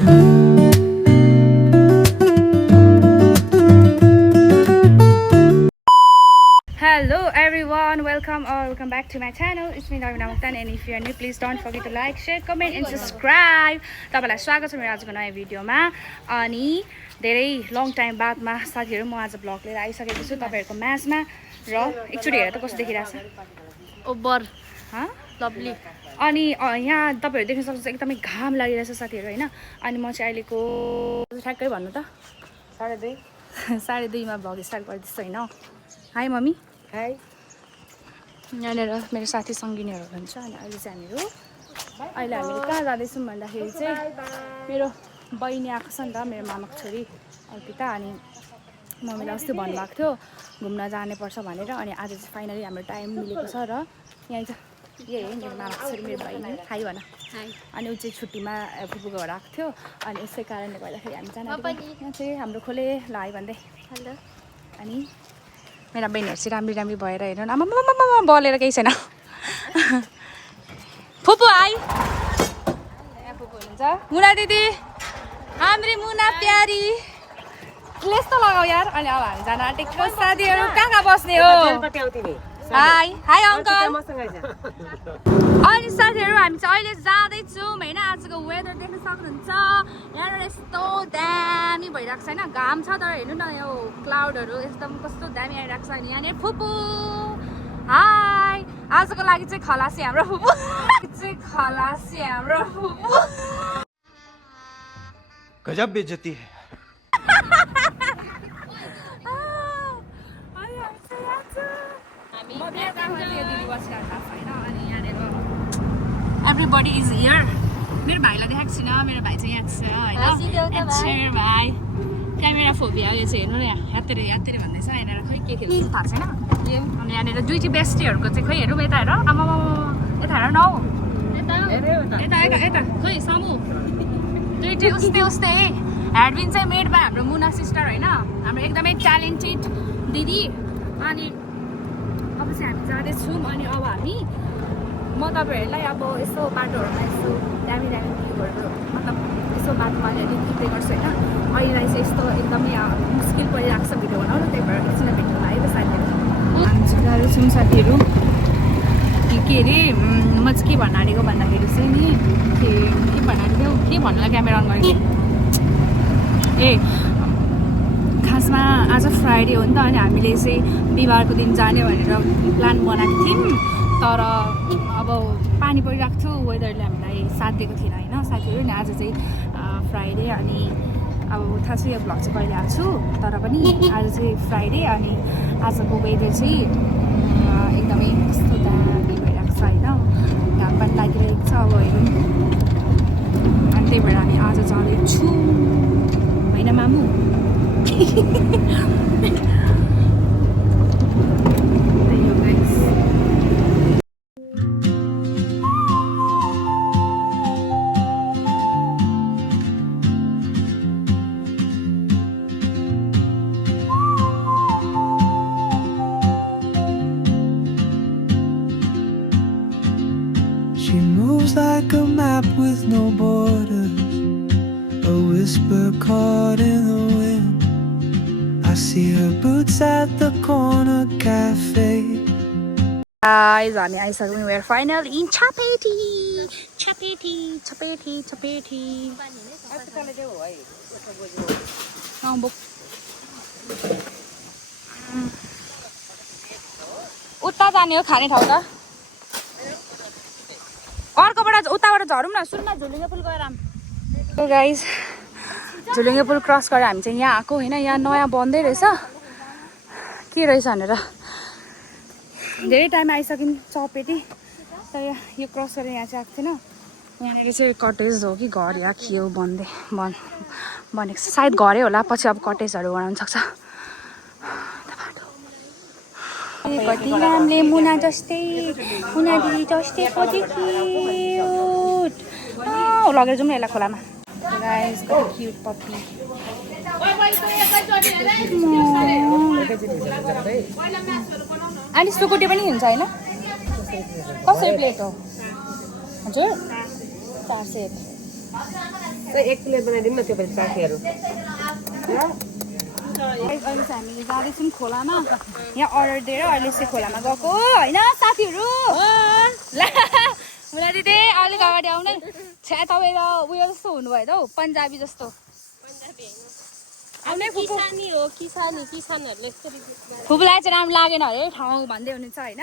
Hello everyone, welcome back to my channel. It's me Narvina Muktan, and if you are new, please don't forget to like, share, comment and subscribe. तपाईलाई स्वागत छ मेरो आजको नयाँ भिडियोमा। अनि धेरै लङ टाइम बादमा साथीहरु म आज ब्लग लिएर आइसकेको छु तपाईहरुको माझमा र एकचोटी हेरेर त कस्तो देखिरहेछ ओभर लभली। अनि यहाँ तपाईहरु देख्न सक्नुहुन्छ एकदमै घाम लागिरहेछ साथीहरु हैन। अनि म चाहिँ अहिलेको ठ्याक्कै भन्नु त 2:30 मा ब्लग स्टार्ट गर्दैछु हैन। High mummy. हाई। यहाँनिर मेरो साथी सङ्गिनीहरू हुन्छ। अनि अहिले चाहिँ हामीले कहाँ जाँदैछौँ भन्दाखेरि चाहिँ मेरो बहिनी आएको छ नि त, मेरो मामाको छोरी अर्पिता। अनि मम्मीले अस्ति भन्नुभएको थियो घुम्न जानुपर्छ भनेर। अनि आज चाहिँ फाइनली हाम्रो टाइम मिलेको छ र यहाँ चाहिँ यही हो मेरो मामाको छोरी, मेरो बहिनी। हाई भन। अनि ऊ चाहिँ छुट्टीमा फुपूको घर आएको थियो। अनि यसै कारणले गर्दाखेरि हामी जान यहाँ चाहिँ हाम्रो खोले ल हाई भन्दै। हेलो। अनि मेरा बहिनीहरू चाहिँ राम्री राम्री भएर हेर्नु न, आमा बलेर केही छैन। फुपू हाई। यहाँ फुपू हुनुहुन्छ, मुना दिदी, हाम्री मुना प्यारी। लेस त लगाऊ यार। अनि अब हामी जान आँटेको साथीहरू कहाँ बस्ने हो। High high uncle. अनि साथीहरू हामी चाहिँ अहिले जाँदैछौँ होइन। आजको वेदर देख्न सक्नुहुन्छ, यहाँनिर यस्तो दामी भइरहेको छ होइन। घाम छ तर हेर्नु न यो क्लाउडहरू एकदम कस्तो दामी आइरहेको छ। अनि यहाँनिर फुपू हाई। आजको लागि चाहिँ खलासी हाम्रो फुपू। गजब बेइज्जती है। Everybody is here. मेरो भाइलाई देखाएको छैन, मेरो भाइ चाहिँ यहाँ छ होइन। भाइ क्यामेरा फोबिया यो चाहिँ हेर्नु न, यहाँ यात्रे भन्दैछ। यहाँनिर खै के खेल्छ थाहा छैन। अनि यहाँनिर दुईटी बेस्टीहरूको चाहिँ खै हेरौँ यता हेर। आमा यता हेर न हौ, यता खै समु दुईटी उस्तै। हेडबिन चाहिँ मेड बाई हाम्रो मुना सिस्टर होइन, हाम्रो एकदमै ट्यालेन्टेड दिदी। अनि अब चाहिँ हामी जाँदैछौँ। अनि अब म तपाईँहरूलाई अब यसो बाटोहरूमा यसो दामी भ्यूहरू मतलब यसो बाटोमा अलिअलि खिच्दै गर्छु होइन। अहिलेलाई चाहिँ यस्तो एकदमै मुस्किल परिरहेको छ भिडियो बनाउनु, त्यही भएर एकछिन भेट्नु आयो साथीहरू। हामी चाहिँ जाँदैछौँ साथीहरू। के अरे म चाहिँ के भन्न आँटेको भन्दाखेरि चाहिँ नि के भन्न आँटेको के भन्नुलाई क्यामेरा अन गरेको ए खासमा आज फ्राइडे हो नि त। अनि हामीले चाहिँ बिहिबारको दिन जाने भनेर प्लान बनाएको थियौँ, तर अब पानी परिरहेको थियो, वेदरले हामीलाई साथ दिएको थिएन होइन साथीहरू। नि आज चाहिँ फ्राइडे। अनि अब थाहा छ यो भ्लग चाहिँ कहिले हाल्छु, तर पनि आज चाहिँ फ्राइडे। अनि आजको वेदर चाहिँ एकदमै कस्तो दामी भइरहेको छ होइन। घाम पनि लागिरहेको छ अब हेरौँ। अनि त्यही भएर हामी आज जाँदैछौँ होइन मामु। She moves like a map with no borders, a whisper caught in the wind. I see her boots at the corner cafe. Guys, हामी आइसक्यौँ। We are finally in Chapeti. उता जाने हो खाने ठाउँ त अर्कोबाट उताबाट झरौँ न। सुन न झुलुङ्गे पुल गएर गाइज, झुलुङ्गे पुल क्रस गरेर हामी चाहिँ यहाँ आएको होइन। यहाँ नयाँ बन्दै रहेछ, के रहेछ भनेर धेरै टाइम आइसक्यौँ चपेटी। तर यो क्रस गरेर यहाँ चाहिँ आएको थिएन। यहाँनिर चाहिँ कटेज हो कि घर या के हो बनेको छ, सायद घरै होला। पछि अब कटेजहरू बनाउनु सक्छ। कति रामले मुना जस्तै मुना दिदी जस्तै कति क्युट लगेर जाउँ न यसलाई खोलामा। गाइस कति क्युट पप्पी। अनि सुकुटी पनि हुन्छ होइन? कसरी प्लेट हो हजुर? 400। एक प्लेट बनाइदिनु न त्यो पनि साथीहरू अहिले चाहिँ हामी जाँदैछौँ खोलामा यहाँ अर्डर दिएर अहिले चाहिँ खोलामा गएको होइन साथीहरू ला मुना दिदी अलिक अगाडि आउनै छ्या तपाईँ र उयो जस्तो हुनुभयो त हौ पन्जाबी जस्तो फुपूलाई चाहिँ राम्रो लागेन अरे ठाउँ भन्दै हुनुहुन्छ होइन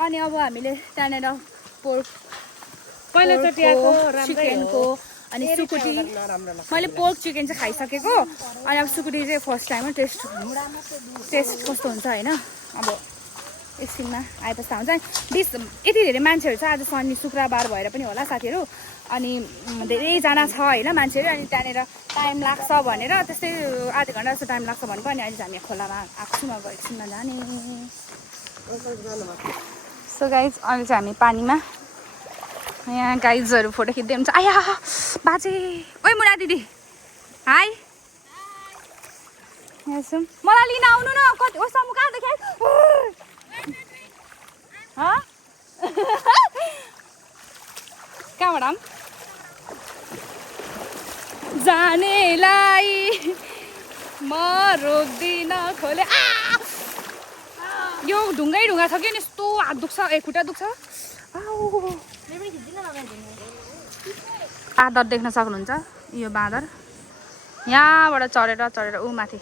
अनि अब हामीले त्यहाँनिर पोर्क पहिलोचोटि आएको चिकनको अनि सुकुटी मैले पोर्क चिकन चाहिँ खाइसकेको अनि अब सुकुटी चाहिँ फर्स्ट टाइम टेस्ट कस्तो हुन्छ होइन अब एकछिनमा आएपछि हुन्छ डिस यति धेरै मान्छेहरू छ आज शनि शुक्रबार भएर पनि होला साथीहरू अनि धेरैजना छ होइन मान्छेहरू अनि त्यहाँनिर टाइम लाग्छ भनेर त्यस्तै आधा घन्टा जस्तो टाइम लाग्छ भनेको अनि अहिले चाहिँ हामी खोलामा आएको छौँ अब एकछिनमा जाने सो गाइज अहिले चाहिँ हामी पानीमा यहाँ गाइजहरू फोटो खिच्दै हुन्छ आया बाजे ओइ मुना दिदी हाई यहाँ छौँ मलाई लिन आउनु न कति ओ समूह कहाँ देखाइ कहाँबाट आऊँ जानेलाई म रोक्दिन खोले यो ढुङ्गै ढुङ्गा छ कि यस्तो हात दुख्छ खुट्टा दुख्छ बाँदर देख्न सक्नुहुन्छ यो बाँदर यहाँबाट चढेर ऊ माथि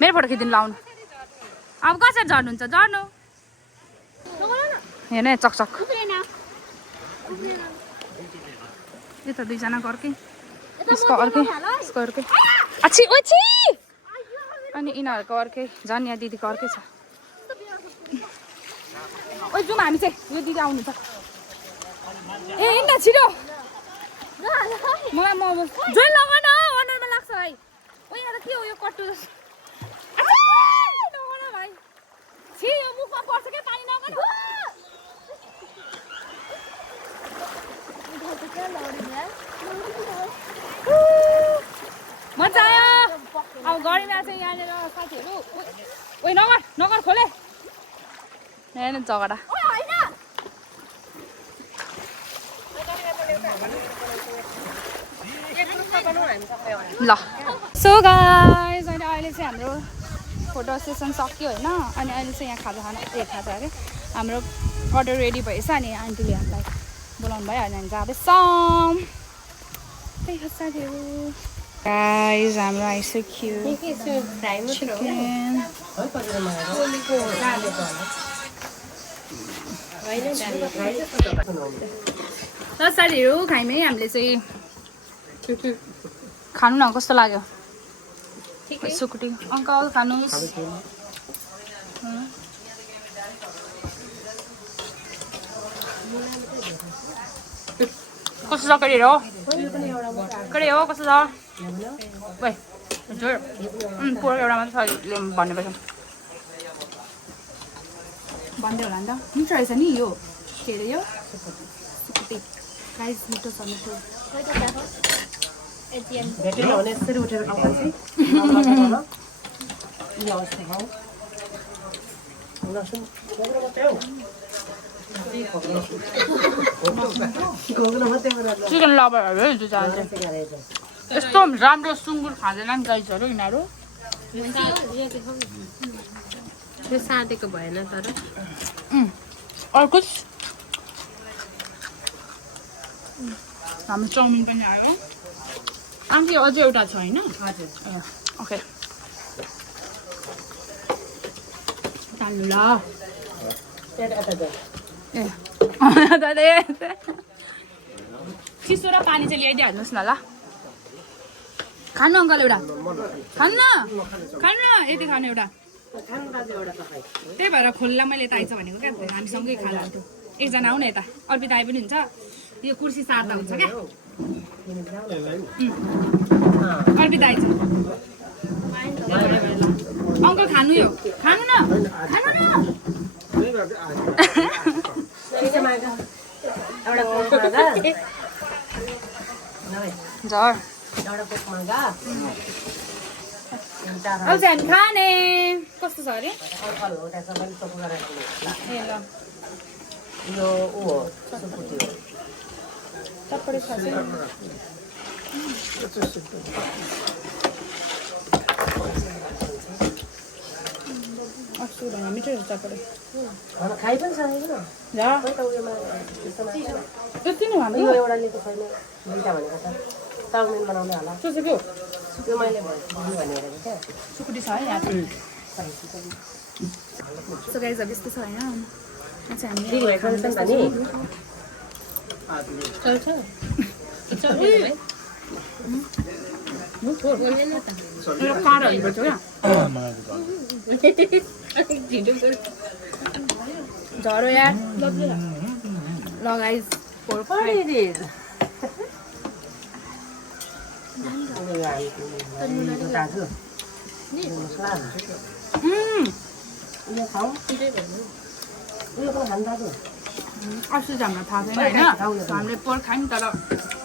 मेरो फोटो खिचिदिनु लाउनु अब कसरी झर्नुहुन्छ झर्नु हेर्नु है चकचक यता दुईजना अर्कै यसको अर्कै अच्छी ओछि अनि यिनीहरूको अर्कै झन् यहाँ दिदीको अर्कै छ ओ जाउँ हामी चाहिँ यो दिदी आउनु छ ए हिँड्न छिटो मलाई म जोइन लगा न अनुहारमा लाग्छ भाइ ओ यहाँ त के हो यो कट्टु नगन भाइ छि यो मुखमा पर्छ के पानी नगन मजा आयो अब गरीमा चाहिँ यहाँनिर साथीहरू ओइ नगर खोले यहाँ झगडा ल सो गाइस अहिले चाहिँ हाम्रो फोटो सेसन सक्यो होइन अनि अहिले चाहिँ यहाँ खाजा खाजा अरे हाम्रो अर्डर रेडी भएछ अनि आन्टीले हामीलाई बोलाउनु भयो अनि हामी जाँदैछौँ त्यही हो साथीहरू गाइस हाम्रो आइसक्यो ल साथीहरू खाइमै हामीले चाहिँ खानु न कस्तो लाग्यो सुकुटी अङ्कल खानुहोस् कस्तो छ कहिले हो कस्तो छ ओइ पोहोर एउटा मात्रै छ भन्नुपर्छ भन्दै होला नि त मिठो रहेछ नि यो के अरे यो सुकुटी गाइस मिठो छ मिठो चिकन लभरहरू है दुईजना चाहिँ यस्तो राम्रो सुँगुर खाँदैनन् गाइजहरू यिनीहरू त्यो साँधेको भएन तर अर्को हाम्रो चाउमिन पनि आयो आन्टी अझै एउटा छ होइन ओके तान्नु ल ए चिसो र पानी चाहिँ ल्याइदिइहाल्नुहोस् न ल खानु अङ्कल एउटा खानु न यति खानु एउटा त्यही भएर खोल्ला मैले यता आइज भनेको क्या हामीसँगै खानु हुन्थ्यो एकजना आउन यता अर्पिता आइ पनि हुन्छ यो कुर्सी सार्दा हुन्छ क्या अर्पिता आइज अङ्कल खानु यो खानु न झर अब चाहिँ हामी खाने कस्तो छ अरे चप्पडी छ मिठो हुन्छ पऱ्यो खाइ पनि सकेको त्यति नै भन्नु यो एउटा लिएको छैन दुईटा भनेको छ चाउमिन बनाउने होला सोचेको त्यो मैले भनेर क्या सुकुटी छ है यहाँ सो गाइस अब यस्तो छ होइन चाहिँ हामीले चल्छ कारहरू क्या झरो यार लगाइस अस्ति चाहिँ हामीलाई थाहा छैन होइन हामीले पोर्क खायौँ तर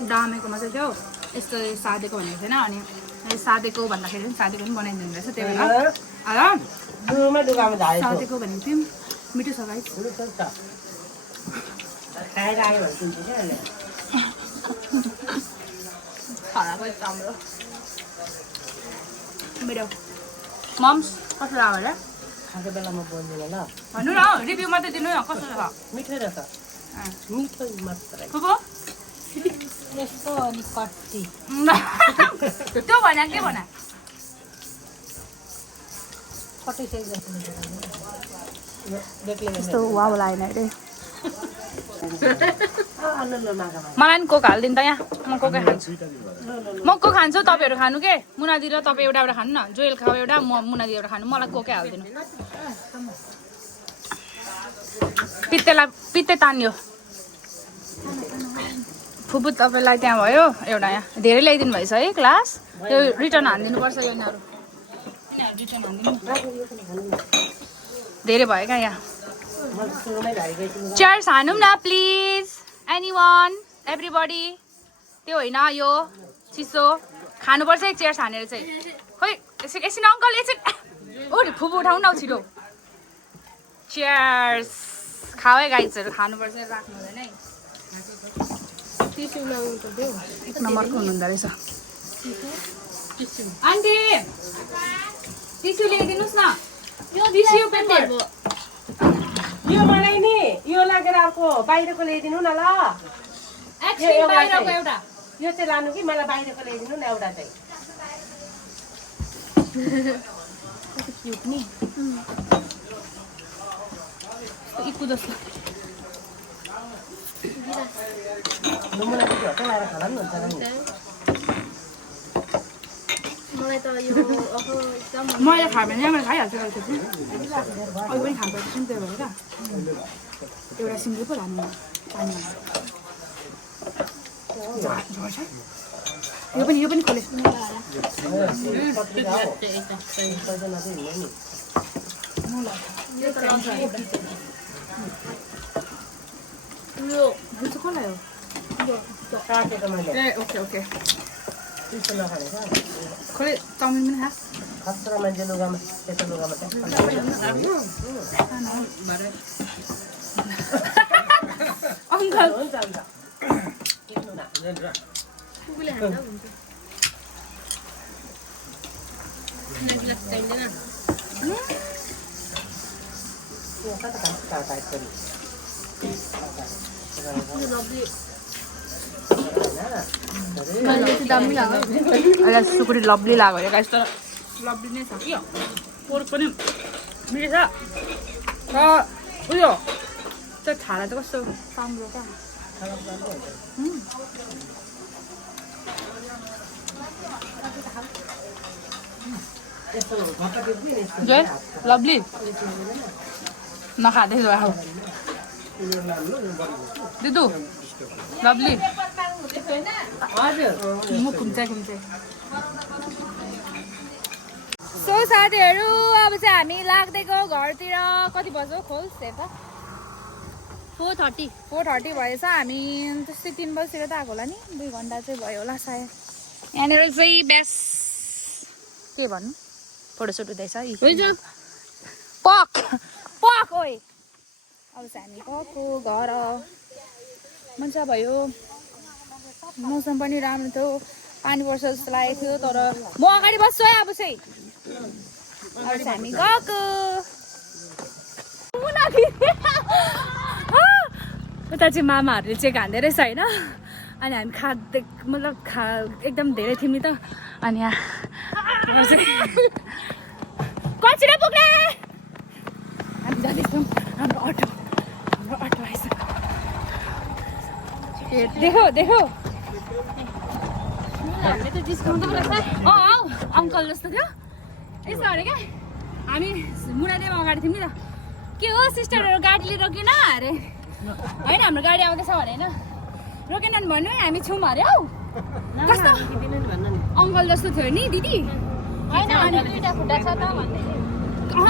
डामेकोमा चाहिँ थियो यस्तो सादेको भनेको थिएन अनि सादेको भन्दाखेरि पनि सादेको पनि बनाइदिनु रहेछ त्यही भएर सादेको भनेको थियौँ मिठो छ गाइस खाएर आयो भने किन्छ क्या खराब राम्रो मेरो मम्स कस्तो लाग्यो होला खाएको बेलामा बोल्दिनँ ल भन्नु न रिभ्यू मात्रै दिनु न कस्तो छ मिठो रहेछ मिठो मात्रै फुपू यस्तो अनि कट्टी त्यो भन के भन यस्तो वाउ लागेन अरे मलाई नि कोक हालिदिनु त यहाँ म कोकै खान्छु म कोक खान्छु तपाईँहरू खानु के मुनादी र तपाईँ एउटा खानु न जोयल खाऊ एउटा म मुनादी एउटा खानु मलाई कोकै हालिदिनु पित्ते तान्यो फुपू तपाईँलाई त्यहाँ भयो एउटा यहाँ धेरै ल्याइदिनु भएछ है क्लास त्यो रिटर्न हानिदिनुपर्छ यो यिनीहरू रिटर्न हानिदिनु धेरै भयो क्या यहाँ चेयर्स हानौँ न प्लिज एनीवन एभ्रिबडी त्यो होइन यो चिसो खानुपर्छ है चेयर्स हानेर चाहिँ खोइ एकछिन अङ्कल एकछिन ओ फुपू उठाउनु न छिटो चेयर्स खाऊ है गाइजहरू खानुपर्छ राख्नु हुँदैन है एक नम्बरको हुनुहुँदो रहेछ आन्टी टिस्यु ल्याइदिनुहोस् न टिस्यु पेपर यो मलाई नि यो लागेर अर्को बाहिरको ल्याइदिनु न ल बाहिरको एउटा यो चाहिँ लानु कि मलाई बाहिरको ल्याइदिनु न एउटा चाहिँ क्युट नि इक्कु जस्तो नमुना चाहिँ हटाएर खाना पनि हुन्छ मलाई त यो एकदम मैले खायो भने मैले खाइहाल्छु अहिले पनि खाएको एकछिन त्यही भएर एउटा सिङ्गो पो लानु पानीमा यो पनि खोले बुझ्छु कसलाई हो काटेको मैले ए ओके ओके त्यस्तो नखाने क्या खोले चाउमिन पनि खा खतरा मान्छे लुगामा त्यस्तो लुगामा चाहिँ अङ्कल हुन्छ हुन्छ कुकुरले हान्दा हुन्छ सुकुटी लभली लाग्यो गाइस तर लभली नै छ कि पोर्क पनि मिठो छ उयो त्यो छाला चाहिँ कस्तो राम्रो क्या जय लभली नखाँदै भयो दिदु लभली हजुर म खुम्चाइ सो साथीहरू अब चाहिँ हामी लाग्दैको घरतिर कति बज्यो खोल्स हेर्दा 4:30 भएछ हामी त्यस्तै 3 बजीतिर त आएको होला नि 2 घन्टा चाहिँ भयो होला सायद यहाँनिर चाहिँ बेस के भन्नु फोटोसुट हुँदैछ पक ओइ अब चाहिँ हामी पकको घर मजा भयो मौसम पनि राम्रो थियो पानी पर्छ जस्तो लागेको थियो तर म अगाडि बस्छु है अब चाहिँ हामी गएको उता चाहिँ मामाहरूले चाहिँ खाँदै रहेछ होइन अनि हामी खाँदै मतलब एकदम धेरै थियौँ नि त अनि यहाँ कचिरा पुग्ने हामी जाँदैछौँ हाम्रो अटो आइसक्यो देखो देखो अङ्कल जस्तो थियो यसो अरे क्या हामी मुनादेव अगाडि थियौँ नि त के हो सिस्टरहरू गाडीले रोकेन अरे होइन हाम्रो गाडी आउँदैछ भने होइन रोकेनन् भन्नु है हामी छौँ अरे हौ कस्तो अङ्कल जस्तो थियो नि दिदी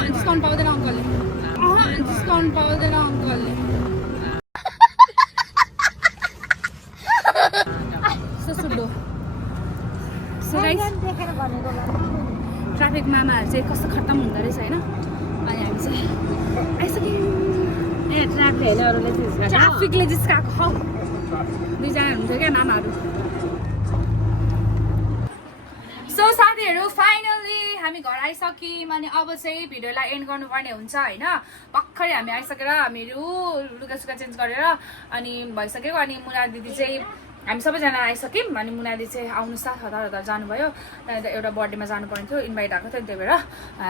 डिस्काउन्ट पाउँदैन अङ्कलले डिस्काउन्ट पाउँदैन अङ्कलले ट्राफिक मामाहरू चाहिँ कस्तो खत्तम हुँदो रहेछ होइन अनि हामी चाहिँ आइसक्यौँ ट्राफिकले जिस्काएको हौ दुईजना हुन्थ्यो क्या मामाहरू सो साथीहरू फाइनल्ली हामी घर आइसक्यौँ अनि अब चाहिँ भिडियोलाई एन्ड गर्नुपर्ने हुन्छ होइन भर्खरै हामी आइसकेर हामीहरू लुगासुगा चेन्ज गरेर अनि भइसक्यो अनि मुना दिदी चाहिँ हामी सबैजना आइसक्यौँ अनि मुना दिदी चाहिँ आउनु साथ हतार जानुभयो त्यहाँदेखि एउटा बर्थडेमा जानुपर्ने थियो इन्भाइट आएको थियो त्यही भएर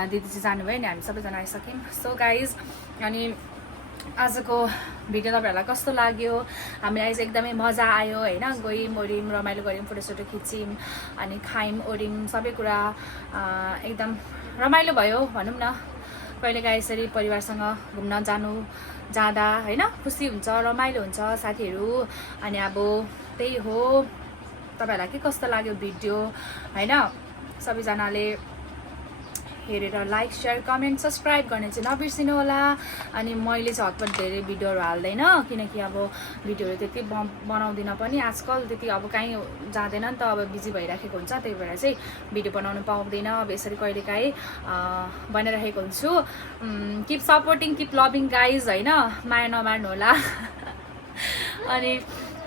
दिदी चाहिँ जानुभयो नि हामी सबैजना आइसक्यौँ सो गाइज अनि आजको भिडियो तपाईँहरूलाई कस्तो लाग्यो हामीलाई चाहिँ एकदमै मजा आयो होइन गयौँ ओऱ्यौँ रमाइलो गऱ्यौँ फोटोसोटो खिच्यौँ अनि खायौँ ओऱ्यौँ सबै कुरा एकदम रमाइलो भयो भनौँ न कहिलेकाहीँ यसरी परिवारसँग घुम्न जाँदा होइन खुसी हुन्छ रमाइलो हुन्छ साथीहरू अनि अब त्यही हो तपाईँहरूलाई के कस्तो लाग्यो भिडियो होइन सबैजनाले हेरेर लाइक सेयर कमेन्ट सब्सक्राइब गर्ने चाहिँ नबिर्सिनु होला अनि मैले चाहिँ हतपट धेरै भिडियोहरू हाल्दैन किनकि अब भिडियोहरू त्यति बनाउँदिनँ पनि आजकल त्यति अब कहीँ जाँदैन नि त अब बिजी भइराखेको हुन्छ त्यही भएर चाहिँ भिडियो बनाउनु पाउँदैन अब यसरी कहिलेकाहीँ बनाइराखेको हुन्छु keep supporting keep loving guys होइन माया नमार्नु होला अनि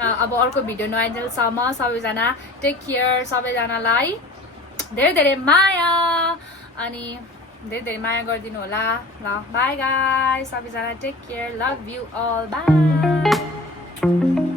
अब अर्को भिडियो नआइन्जेलसम्म सबैजना टेक केयर सबैजनालाई धेरै धेरै माया अनि धेरै धेरै माया गरिदिनु होला ल बाई गाइस सबैजना take care love you all by